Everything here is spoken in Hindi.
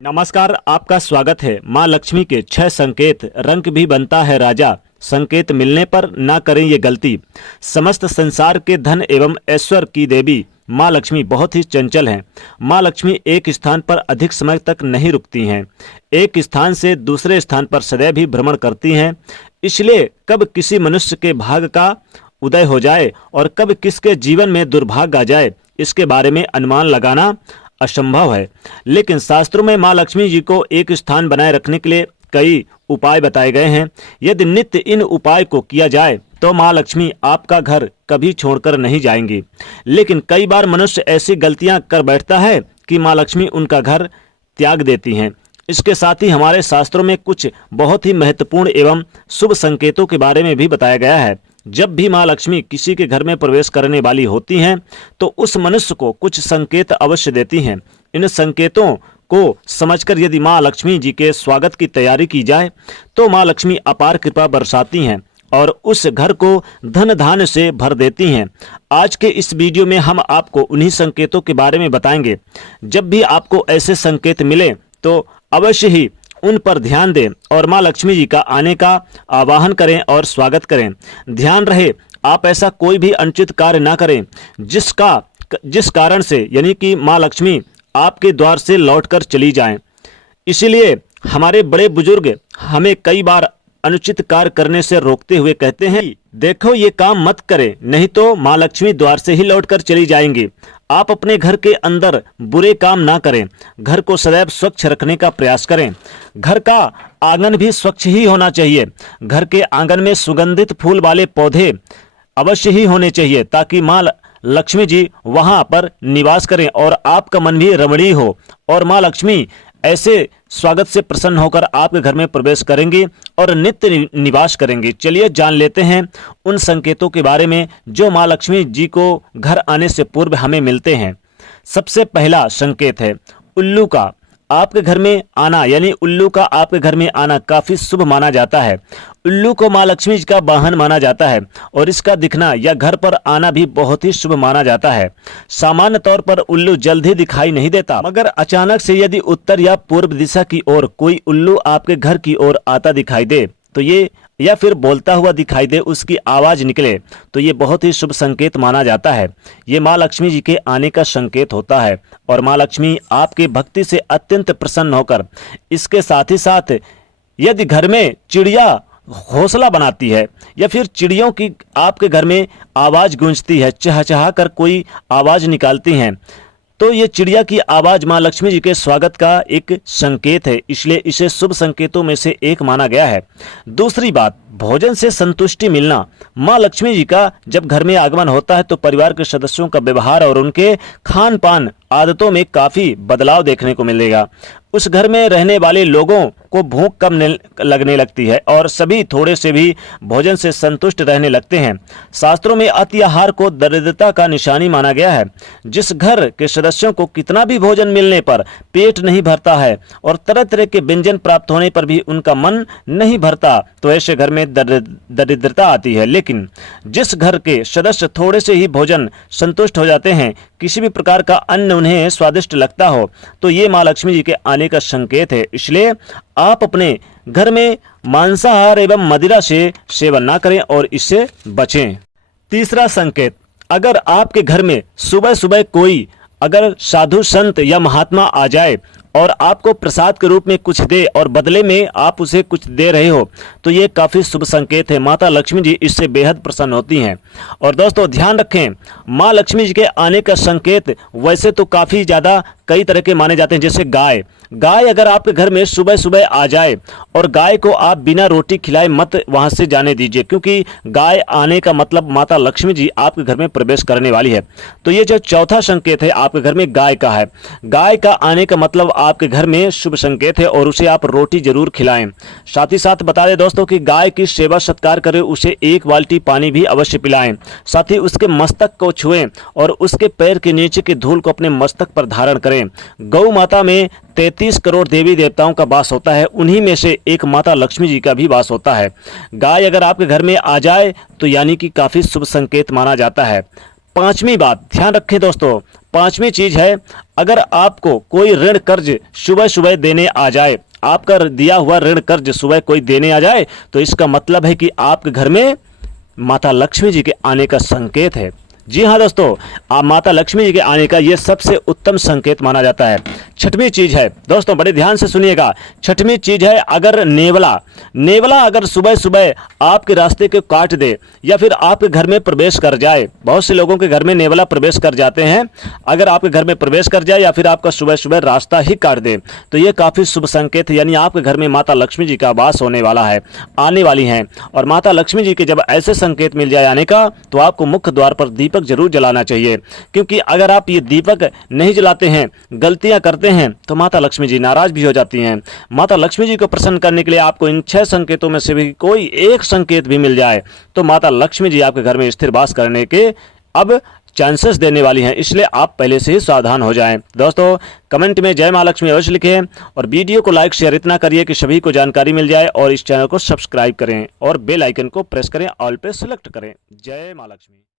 नमस्कार, आपका स्वागत है। माँ लक्ष्मी के 6 संकेत। रंक भी बनता है राजा, संकेत मिलने पर ना करें ये गलती। समस्त संसार के धन एवं ऐश्वर्य की देवी माँ लक्ष्मी बहुत ही चंचल हैं। माँ लक्ष्मी एक स्थान पर अधिक समय तक नहीं रुकती हैं, एक स्थान से दूसरे स्थान पर सदैव ही भ्रमण करती हैं। इसलिए कब किसी मनुष्य के भाग्य का उदय हो जाए और कब किसके जीवन में दुर्भाग्य आ जाए, इसके बारे में अनुमान लगाना असंभव है। लेकिन शास्त्रों में माँ लक्ष्मी जी को एक स्थान बनाए रखने के लिए कई उपाय बताए गए हैं। यदि नित्य इन उपाय को किया जाए तो माँ लक्ष्मी आपका घर कभी छोड़कर नहीं जाएंगी। लेकिन कई बार मनुष्य ऐसी गलतियां कर बैठता है कि माँ लक्ष्मी उनका घर त्याग देती हैं। इसके साथ ही हमारे शास्त्रों में कुछ बहुत ही महत्वपूर्ण एवं शुभ संकेतों के बारे में भी बताया गया है। जब भी माँ लक्ष्मी किसी के घर में प्रवेश करने वाली होती हैं तो उस मनुष्य को कुछ संकेत अवश्य देती हैं। इन संकेतों को समझकर यदि माँ लक्ष्मी जी के स्वागत की तैयारी की जाए तो माँ लक्ष्मी अपार कृपा बरसाती हैं और उस घर को धन धान्य से भर देती हैं। आज के इस वीडियो में हम आपको उन्हीं संकेतों के बारे में बताएंगे। जब भी आपको ऐसे संकेत मिले तो अवश्य ही उन पर ध्यान दें और माँ लक्ष्मी जी का आने का आवाहन करें और स्वागत करें। ध्यान रहे, आप ऐसा कोई भी अनुचित कार्य ना करें जिस कारण से यानी कि माँ लक्ष्मी आपके द्वार से लौटकर चली जाएं। इसीलिए हमारे बड़े बुजुर्ग हमें कई बार अनुचित कार्य करने से रोकते हुए कहते हैं, देखो ये काम मत करें, नहीं तो माँ लक्ष्मी द्वार से ही लौटकर चली जाएंगी। आप अपने घर के अंदर बुरे काम ना करें, घर को सदैव स्वच्छ रखने का प्रयास करें। घर का आंगन भी स्वच्छ ही होना चाहिए। घर के आंगन में सुगंधित फूल वाले पौधे अवश्य ही होने चाहिए ताकि माँ लक्ष्मी जी वहां पर निवास करें और आपका मन भी रमणीय हो और माँ लक्ष्मी ऐसे स्वागत से प्रसन्न होकर आपके घर में प्रवेश करेंगी और नित्य निवास करेंगी। चलिए जान लेते हैं उन संकेतों के बारे में जो माँ लक्ष्मी जी को घर आने से पूर्व हमें मिलते हैं। सबसे पहला संकेत है उल्लू का आपके घर में आना, यानी उल्लू का आपके घर में आना काफी शुभ माना जाता है। उल्लू को माँ लक्ष्मी जी का वाहन माना जाता है और इसका दिखना या घर पर आना भी बहुत ही शुभ माना जाता है। सामान्य तौर पर उल्लू जल्द ही दिखाई नहीं देता, मगर अचानक से यदि उत्तर या पूर्व दिशा की ओर कोई उल्लू आपके घर की ओर आता दिखाई दे तो ये या फिर बोलता हुआ दिखाई दे, उसकी आवाज निकले तो ये बहुत ही शुभ संकेत माना जाता है। ये माँ लक्ष्मी जी के आने का संकेत होता है और माँ लक्ष्मी आपके भक्ति से अत्यंत प्रसन्न होकर इसके साथ ही साथ यदि घर में चिड़िया घोंसला बनाती है या फिर चिड़ियों की आपके घर में आवाज गूंजती है, चहचहा कर कोई आवाज निकालती हैं, तो ये चिड़िया की आवाज माँ लक्ष्मी जी के स्वागत का एक संकेत है। इसलिए इसे शुभ संकेतों में से एक माना गया है। दूसरी बात, भोजन से संतुष्टि मिलना। माँ लक्ष्मी जी का जब घर में आगमन होता है तो परिवार के सदस्यों का व्यवहार और उनके खान पान आदतों में काफी बदलाव देखने को मिलेगा। उस घर में रहने वाले लोगों को भूख कम लगने लगती है और सभी थोड़े से भी भोजन से संतुष्ट रहने लगते हैं। शास्त्रों में अति आहार को दरिद्रता का निशानी माना गया है। जिस घर के सदस्यों को कितना भी भोजन मिलने पर पेट नहीं भरता है और तरह तरह के व्यंजन प्राप्त होने पर भी उनका मन नहीं भरता तो ऐसे घर में दरिद्रता आती है। लेकिन जिस घर के सदस्य थोड़े से ही भोजन संतुष्ट हो जाते हैं, किसी भी प्रकार का अन्न उन्हें स्वादिष्ट लगता हो, तो ये माँ लक्ष्मी जी के आने का संकेत है। इसलिए आप अपने घर में मांसाहार एवं मदिरा से सेवन ना करें और इससे बचें। तीसरा संकेत, अगर आपके घर में सुबह सुबह कोई अगर साधु संत या महात्मा आ जाए और आपको प्रसाद के रूप में कुछ दे और बदले में आप उसे कुछ दे रहे हो तो ये काफ़ी शुभ संकेत है। माता लक्ष्मी जी इससे बेहद प्रसन्न होती हैं। और दोस्तों ध्यान रखें, माँ लक्ष्मी जी के आने का संकेत वैसे तो काफ़ी ज़्यादा कई तरह के माने जाते हैं। जैसे गाय अगर आपके घर में सुबह सुबह आ जाए और गाय को आप बिना रोटी खिलाए मत वहाँ से जाने दीजिए, क्योंकि गाय आने का मतलब माता लक्ष्मी जी आपके घर में प्रवेश करने वाली है। तो ये जो चौथा संकेत है आपके घर में गाय का है। गाय का आने का मतलब आपके घर में शुभ संकेत है और उसे आप रोटी जरूर खिलाएं। साथ ही साथ बता दें दोस्तों कि गाय की सेवा सत्कार करें, उसे 1 बाल्टी पानी भी अवश्य पिलाएं। साथ ही उसके मस्तक को छुएं और उसके पैर के नीचे की धूल को अपने मस्तक पर धारण करें। गौ माता में 33 करोड़ देवी देवताओं का वास होता है, उन्हीं में से एक माता लक्ष्मी जी का भी वास होता है। गाय अगर आपके घर में आ जाए तो यानी कि काफी शुभ संकेत माना जाता है। पांचवी बात ध्यान रखें दोस्तों, पांचवी चीज है, अगर आपको कोई ऋण कर्ज सुबह सुबह देने आ जाए, आपका दिया हुआ ऋण कर्ज सुबह कोई देने आ जाए, तो इसका मतलब है कि आपके घर में माता लक्ष्मी जी के आने का संकेत है। जी हाँ दोस्तों, आप माता लक्ष्मी जी के आने का ये सबसे उत्तम संकेत माना जाता है। छठवीं चीज है दोस्तों, बड़े ध्यान से सुनिएगा, छठवीं चीज है, अगर नेवला अगर सुबह सुबह आपके रास्ते को काट दे या फिर आपके घर में प्रवेश कर जाए, बहुत से लोगों के घर में नेवला प्रवेश कर जाते हैं, अगर आपके घर में प्रवेश कर जाए या फिर आपका सुबह सुबह रास्ता ही काट दे, तो ये काफी शुभ संकेत है, यानी आपके घर में माता लक्ष्मी जी का वास होने वाला है, आने वाली हैं। और माता लक्ष्मी जी के जब ऐसे संकेत मिल जाए आने का, तो आपको मुख्य द्वार पर दीपक जरूर जलाना चाहिए, क्योंकि अगर आप ये दीपक नहीं जलाते हैं, गलतियां करते हैं, तो माता लक्ष्मी जी नाराज भी हो जाती हैं। माता लक्ष्मी जी को प्रसन्न करने के लिए आपको इन 6 संकेतों में से भी कोई एक संकेत भी मिल जाए, तो माता लक्ष्मी जी आपके घर में स्थिर वास करने के अब चांसेस देने वाली हैं, इसलिए आप पहले से ही सावधान हो जाएं। दोस्तों, कमेंट में जय मां लक्ष्मी अवश्य लिखें और वीडियो को लाइक शेयर इतना करिए कि सभी को जानकारी मिल जाए, और इस चैनल को सब्सक्राइब करें और बेल आइकन को प्रेस करें, ऑल पे सिलेक्ट करें। जय मां लक्ष्मी।